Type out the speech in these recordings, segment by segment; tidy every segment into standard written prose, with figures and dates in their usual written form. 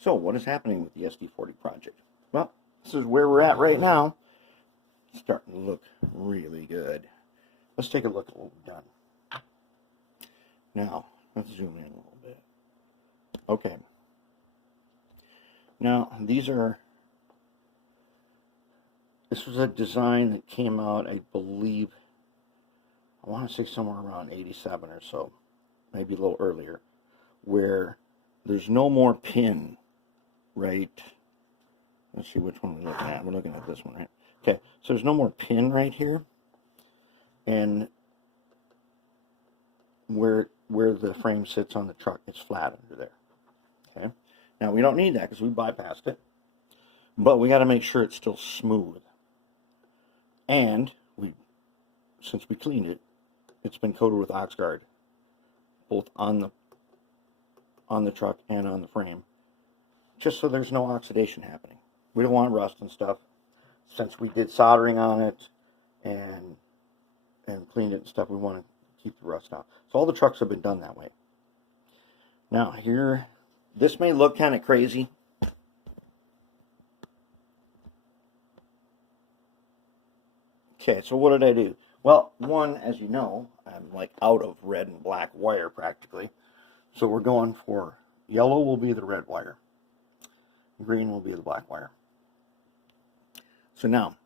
So what is happening with the SD40 project? Well, this is where we're at right now. It's starting to look really good. Let's take a look at what we've done. Now, let's zoom in a little bit. Okay. Now, this was a design that came out, I believe, I want to say somewhere around 87 or so, maybe a little earlier, where there's no more pin, right? Let's see which one we're looking at. We're looking at this one, right? Okay, so there's no more pin right here, and where the frame sits on the truck, it's flat under there. Okay, now we don't need that because we bypassed it, but we got to make sure it's still smooth. And since we cleaned it, it's been coated with OxGuard, both on the truck and on the frame, just so there's no oxidation happening. We don't want rust and stuff. Since we did soldering on it and cleaned it and stuff, we want to keep the rust out. So all the trucks have been done that way. Now here, this may look kind of crazy. Okay, so what did I do? Well, one, as you know, I'm like out of red and black wire practically. So we're going for yellow will be the red wire. Green will be the black wire. So now,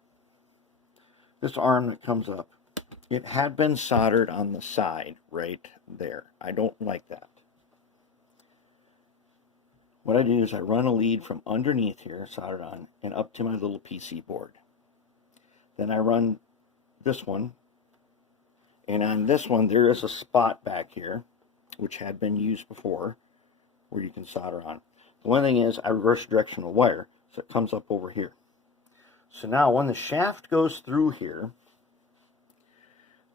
this arm that comes up, it had been soldered on the side right there. I don't like that. What I do is I run a lead from underneath here, soldered on, and up to my little PC board. Then I run this one, and on this one there is a spot back here, which had been used before, where you can solder on. The one thing is I reverse direction of the wire, so it comes up over here. So now when the shaft goes through here,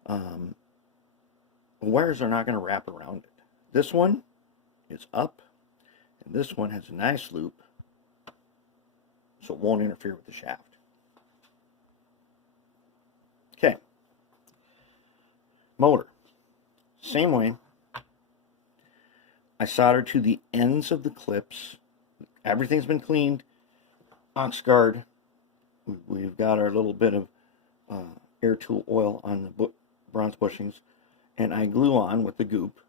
the wires are not going to wrap around it. This one is up, and this one has a nice loop, so it won't interfere with the shaft. Okay. Motor. Same way. I soldered to the ends of the clips. Everything's been cleaned. OxGuard. We've got our little bit of air tool oil on the bronze bushings, and I glue on with the goop.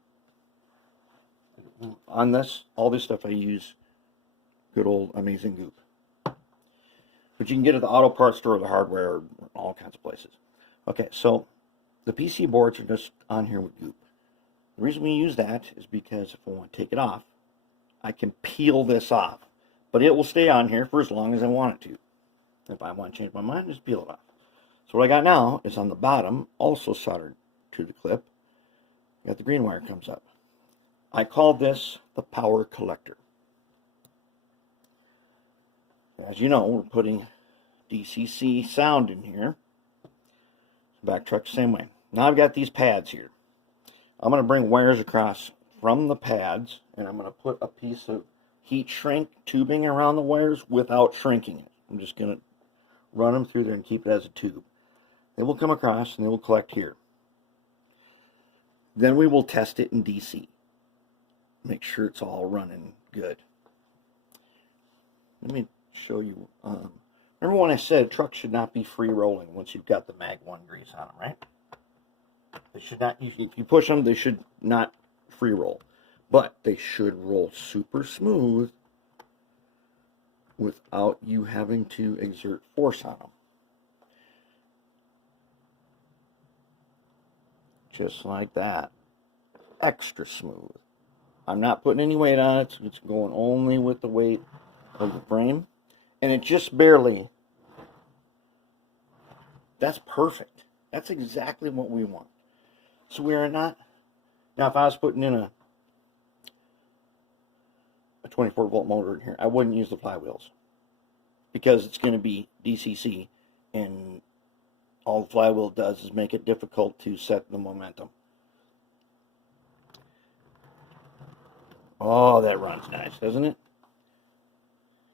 On this, all this stuff I use good old amazing goop. But you can get it at the auto parts store, the hardware, or all kinds of places. Okay, so the PC boards are just on here with goop. The reason we use that is because if I want to take it off, I can peel this off. But it will stay on here for as long as I want it to. If I want to change my mind, just peel it off. So what I got now is on the bottom, also soldered to the clip, got the green wire comes up. I call this the power collector. As you know, we're putting DCC sound in here. Back truck, same way. Now I've got these pads here. I'm going to bring wires across from the pads, and I'm going to put a piece of heat shrink tubing around the wires without shrinking it. I'm just going to run them through there and keep it as a tube. They will come across and they will collect here. Then we will test it in DC. Make sure it's all running good. Let me show you. Remember when I said trucks should not be free rolling once you've got the Mag 1 grease on them, right? They should not, if you push them, they should not free roll. But they should roll super smooth without you having to exert force on them. Just like that. Extra smooth. I'm not putting any weight on it, so it's going only with the weight of the frame. And it just barely, that's perfect. That's exactly what we want. So we are not, now if I was putting in a 24 volt motor in here, I wouldn't use the flywheels. Because it's going to be DCC, and all the flywheel does is make it difficult to set the momentum. Oh, that runs nice, doesn't it?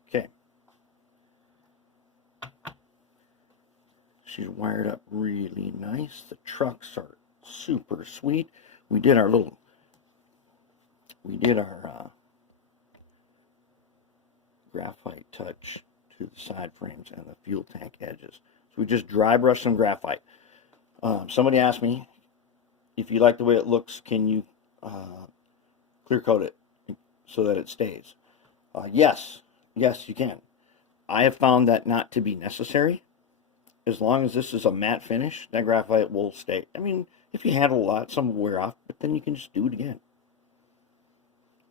Okay. She's wired up really nice. The trucks are super sweet. We did our graphite touch to the side frames and the fuel tank edges. So we just dry brush some graphite. Somebody asked me, if you like the way it looks, can you clear coat it so that it stays? Yes, you can. I have found that not to be necessary. As long as this is a matte finish, that graphite will stay. I mean, if you handle a lot, some will wear off, but then you can just do it again.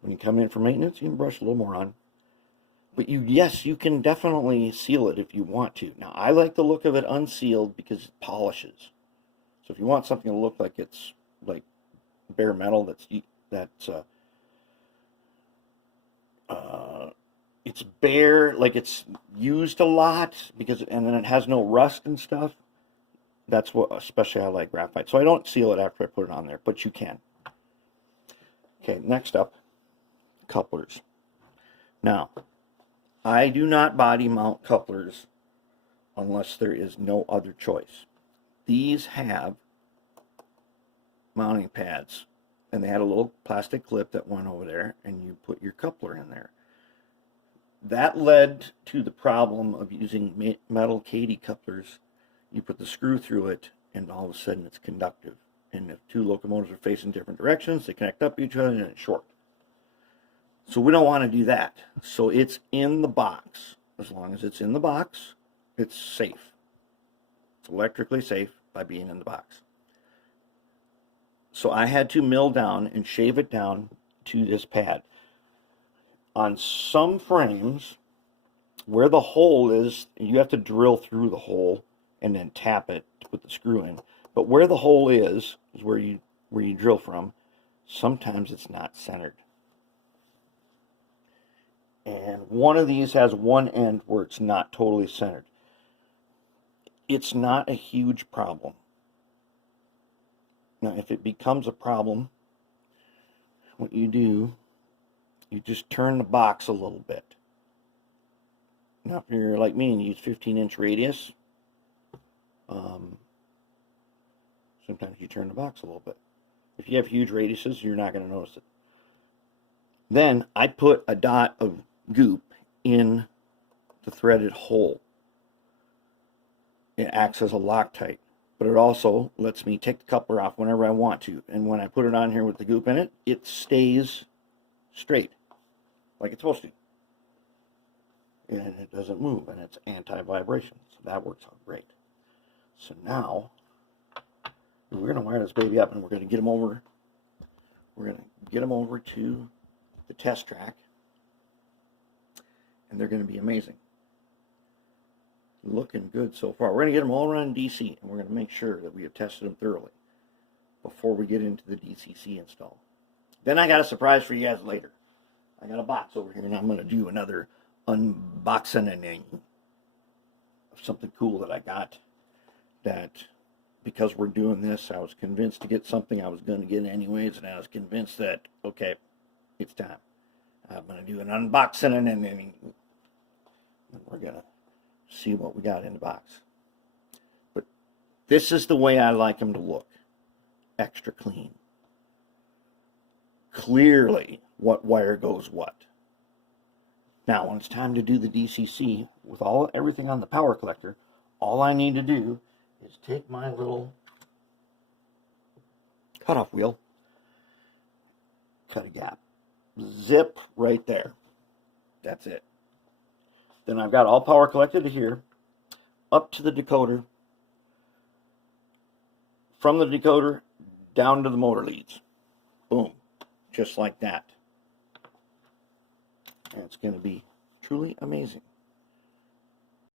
When you come in for maintenance, you can brush a little more on. But yes, you can definitely seal it if you want to. Now, I like the look of it unsealed because it polishes. So if you want something to look like it's like bare metal, it's bare, like it's used a lot, and then it has no rust and stuff. That's what, especially I like graphite. So I don't seal it after I put it on there, but you can. Okay, next up, couplers. Now, I do not body mount couplers unless there is no other choice. These have mounting pads, and they had a little plastic clip that went over there, and you put your coupler in there. That led to the problem of using metal Kadee couplers. You put the screw through it, and all of a sudden it's conductive. And if two locomotives are facing different directions, they connect up to each other and it's short. So we don't want to do that. So it's in the box. As long as it's in the box, it's safe. It's electrically safe by being in the box. So I had to mill down and shave it down to this pad. On some frames, where the hole is, you have to drill through the hole and then tap it to put the screw in. But where the hole is where you drill from. Sometimes it's not centered. And one of these has one end where it's not totally centered. It's not a huge problem. Now, if it becomes a problem, what you do, you just turn the box a little bit. Now, if you're like me and you use 15-inch radius, sometimes you turn the box a little bit. If you have huge radiuses, you're not going to notice it. Then I put a dot of goop in the threaded hole. It acts as a Loctite, but it also lets me take the coupler off whenever I want to. And when I put it on here with the goop in it, it stays straight, like it's supposed to. And it doesn't move, and it's anti-vibration, so that works out great. So now, we're going to wire this baby up, and we're going to get them over. We're going to get them over to the test track, and they're going to be amazing. Looking good so far. We're going to get them all around DC, and we're going to make sure that we have tested them thoroughly before we get into the DCC install. Then I got a surprise for you guys later. I got a box over here, and I'm going to do another unboxing of something cool that I got. That because we're doing this, I was convinced to get something I was going to get anyways, and I was convinced that, okay, it's time. I'm going to do an unboxing, and then we're going to see what we got in the box. But this is the way I like them to look. Extra clean. Clearly what wire goes what. Now, when it's time to do the DCC, with everything on the power collector, all I need to do is take my little cutoff wheel, cut a gap, zip right there. That's it. Then I've got all power collected to here, up to the decoder, from the decoder down to the motor leads. Boom. Just like that. And it's going to be truly amazing.